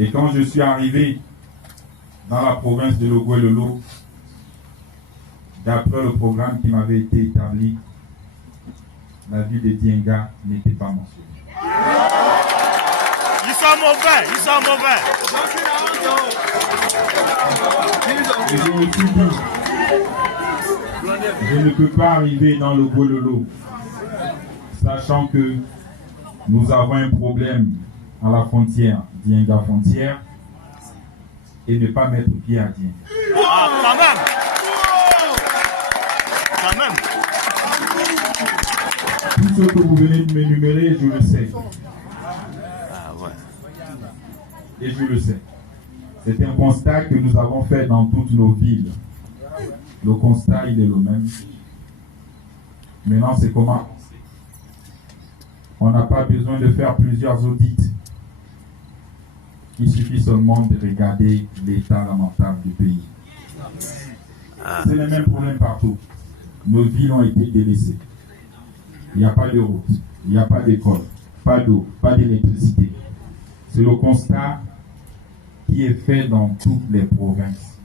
Et quand je suis arrivé dans la province de Logoué-Lolo, d'après le programme qui m'avait été établi, la ville de Dienga n'était pas mentionnée. Ils sont mauvais, ils sont mauvais. Et je me suis dit, je ne peux pas arriver dans le Logoué-Lolo, sachant que nous avons un problème à la frontière, Dienga-Frontière, et ne pas mettre pied à Dienga. Ah, quand même. Quand même. Tout ce que vous venez de m'énumérer, je le sais. Ah ouais. Et je le sais. C'est un constat que nous avons fait dans toutes nos villes. Le constat, il est le même. Maintenant, c'est comment? On n'a pas besoin de faire plusieurs audits. Il suffit seulement de regarder l'état lamentable du pays. C'est le même problème partout. Nos villes ont été délaissées. Il n'y a pas de route, il n'y a pas d'école, pas d'eau, pas d'électricité. C'est le constat qui est fait dans toutes les provinces.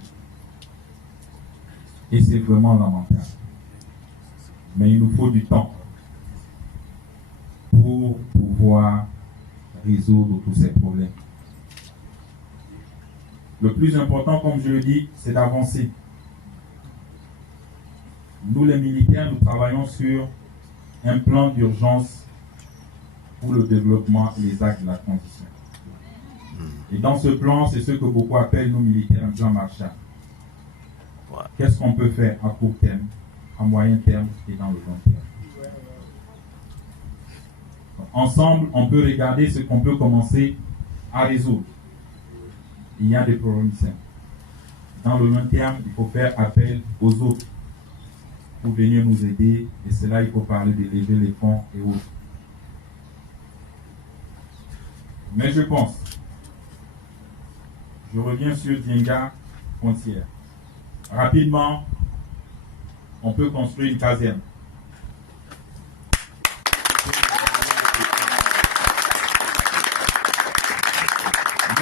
Et c'est vraiment lamentable. Mais il nous faut du temps pour pouvoir résoudre tous ces problèmes. Le plus important, comme je le dis, c'est d'avancer. Nous, les militaires, nous travaillons sur un plan d'urgence pour le développement et les actes de la transition. Et dans ce plan, c'est ce que beaucoup appellent nos militaires un plan Marshall. Qu'est-ce qu'on peut faire à court terme, à moyen terme et dans le long terme? Ensemble, on peut regarder ce qu'on peut commencer à résoudre. Il y a des problèmes simples. Dans le long terme, il faut faire appel aux autres pour venir nous aider. Et c'est là il faut parler de lever les fonds et autres. Mais je pense, je reviens sur Dienga Frontière. Rapidement, on peut construire une caserne.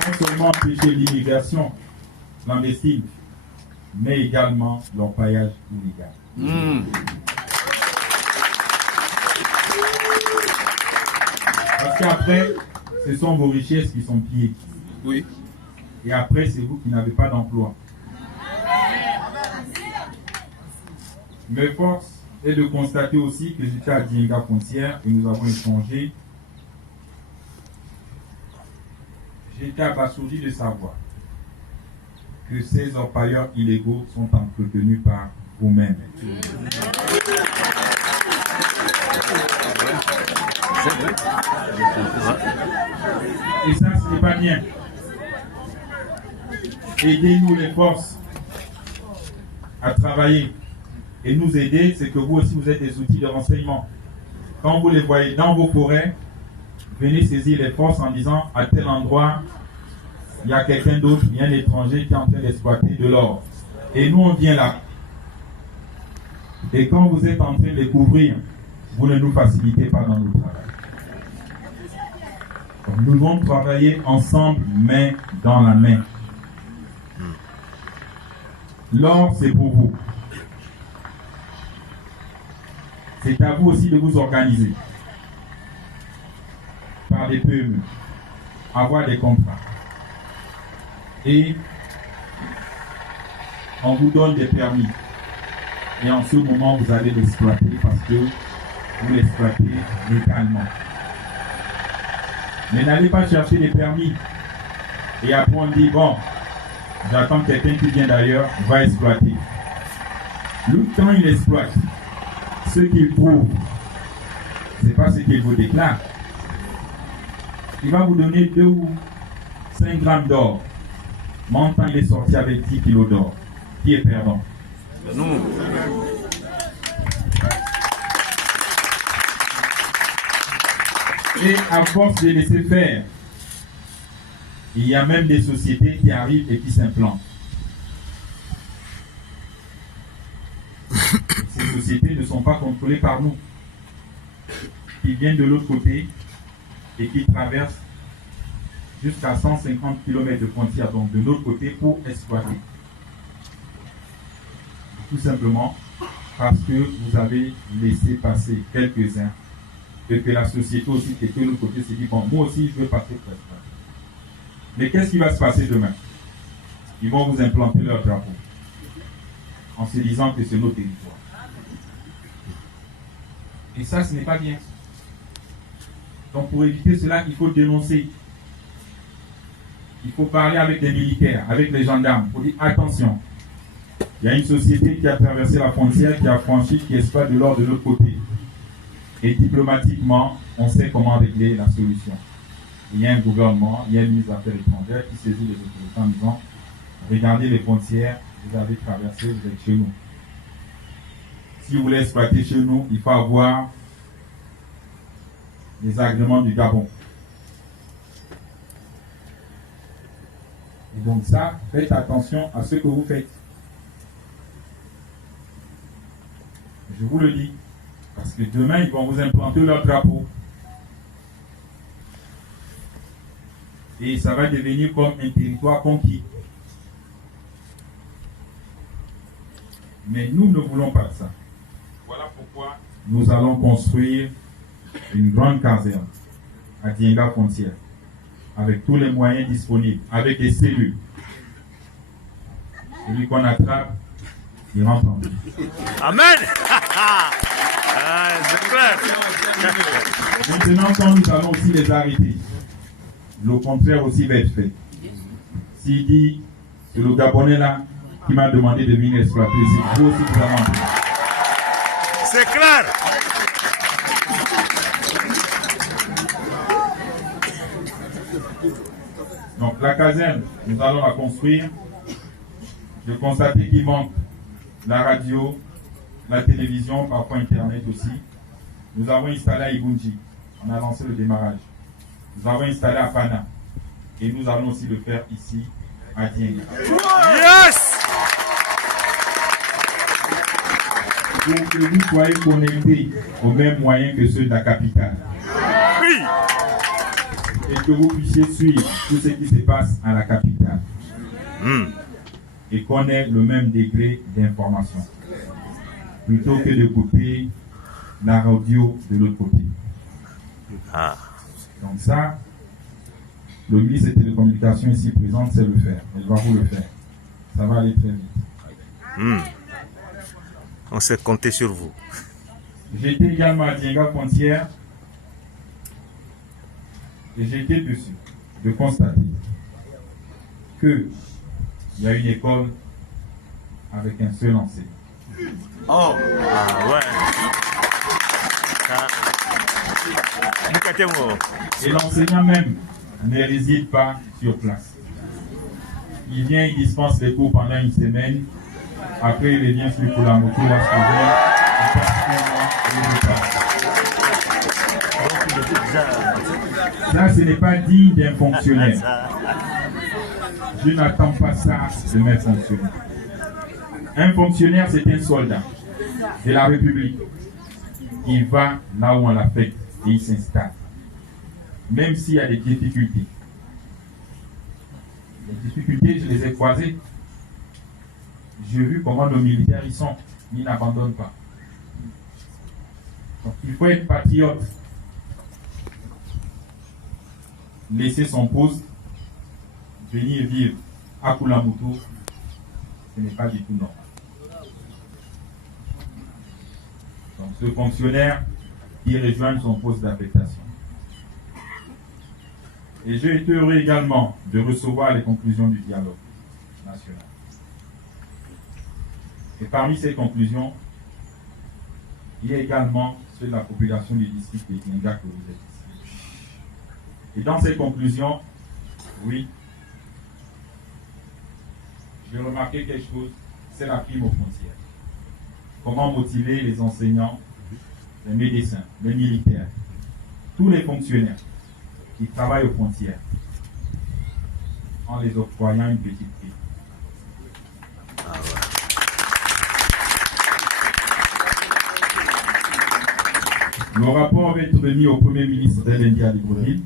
Non seulement empêcher l'immigration clandestine, mais également l'orpaillage illégal. Parce qu'après, ce sont vos richesses qui sont pillées. Oui. Et après, c'est vous qui n'avez pas d'emploi. Mais force est de constater aussi que j'étais à Dienga Frontière et nous avons échangé. J'étais abasourdi de savoir que ces orpailleurs illégaux sont entretenus par vous-même. Et ça, ce n'est pas bien. Aidez-nous les forces à travailler. Et nous aider, c'est que vous aussi, vous êtes des outils de renseignement. Quand vous les voyez dans vos forêts, venez saisir les forces en disant à tel endroit, il y a quelqu'un d'autre, il y a un étranger qui est en train d'exploiter de l'or. Et nous, on vient là. Et quand vous êtes en train de découvrir, vous ne nous facilitez pas dans notre travail. Donc, nous devons travailler ensemble, main dans la main. L'or, c'est pour vous. C'est à vous aussi de vous organiser par des PME, avoir des contrats. Et on vous donne des permis. Et en ce moment, vous allez l'exploiter parce que vous l'exploitez légalement. Mais n'allez pas chercher des permis. Et après on dit, bon, j'attends quelqu'un qui vient d'ailleurs, va exploiter. Lui, quand il exploite, ce qu'il trouve, ce n'est pas ce qu'il vous déclare. Il va vous donner 2 ou 5 grammes d'or. Montant, il est sorti avec 10 kilos d'or. Qui est perdant? Nous. Et à force de laisser faire, il y a même des sociétés qui arrivent et qui s'implantent. Ces sociétés ne sont pas contrôlées par nous. Qui viennent de l'autre côté et qui traversent jusqu'à 150 km de frontières, donc de notre côté, pour exploiter. Tout simplement parce que vous avez laissé passer quelques-uns et que la société aussi qui était de l'autre côté s'est dit, bon, moi aussi je veux passer pour exploiter. Mais qu'est-ce qui va se passer demain? Ils vont vous implanter leur drapeau en se disant que c'est notre territoire. Et ça, ce n'est pas bien. Donc pour éviter cela, il faut dénoncer. Il faut parler avec les militaires, avec les gendarmes, pour dire attention. Il y a une société qui a traversé la frontière, qui a franchi, qui exploite de l'or de l'autre côté. Et diplomatiquement, on sait comment régler la solution. Il y a un gouvernement, il y a une ministre des Affaires étrangères qui saisit les autorités en disant regardez les frontières, vous avez traversé, vous êtes chez nous. Si vous voulez exploiter chez nous, il faut avoir les agréments du Gabon. Et donc ça, faites attention à ce que vous faites. Je vous le dis, parce que demain, ils vont vous implanter leur drapeau. Et ça va devenir comme un territoire conquis. Mais nous ne voulons pas ça. Voilà pourquoi nous allons construire une grande caserne à Dienga Frontière, avec tous les moyens disponibles, avec des cellules. Celui qu'on attrape, il rentre en vie. Amen. C'est clair. Maintenant, quand nous allons aussi les arrêter, le contraire aussi va être fait. S'il dit, c'est le Gabonais là qui m'a demandé de venir exploiter ici, vous aussi vous allez entrer. C'est clair. Donc la caserne, nous allons la construire. Je constate qu'il manque la radio, la télévision, parfois Internet aussi. Nous avons installé à Ibunji. On a lancé le démarrage. Nous avons installé à Pana. Et nous allons aussi le faire ici, à Dienga. Yes! Pour que vous soyez connectés aux mêmes moyens que ceux de la capitale. Oui! Et que vous puissiez suivre tout ce qui se passe à la capitale. Et qu'on ait le même degré d'information. Plutôt que d'écouter la radio de l'autre côté. Donc ça, le ministre des Télécommunications ici présent sait le faire. Elle va vous le faire. Ça va aller très vite. On sait compter sur vous. J'étais également à Dienga Frontière et j'ai été dessus de constater qu'il y a une école avec un seul enseignant. Oh! Ah ouais! Et l'enseignant même ne réside pas sur place. Il vient, il dispense les cours pendant une semaine. Après, il revient sur la moto, il ça, ce n'est pas digne d'un fonctionnaire. Je n'attends pas ça de mes fonctionnaires. Un fonctionnaire, c'est un soldat de la République. Il va là où on l'affecte et il s'installe. Même s'il y a des difficultés. Les difficultés, je les ai croisées. J'ai vu comment nos militaires ils sont. Ils n'abandonnent pas. Donc il faut être patriote. Laisser son poste, venir vivre à Kulamutu, ce n'est pas du tout normal. Donc ce fonctionnaire, il rejoint son poste d'affectation. Et j'ai été heureux également de recevoir les conclusions du dialogue national. Et parmi ces conclusions, il y a également ceux de la population du district de Dienga que vous êtes ici. Et dans ces conclusions, oui, j'ai remarqué quelque chose, c'est la prime aux frontières. Comment motiver les enseignants, les médecins, les militaires, tous les fonctionnaires qui travaillent aux frontières en les octroyant une petite prime. Le rapport va être remis au Premier ministre de l'India Libreville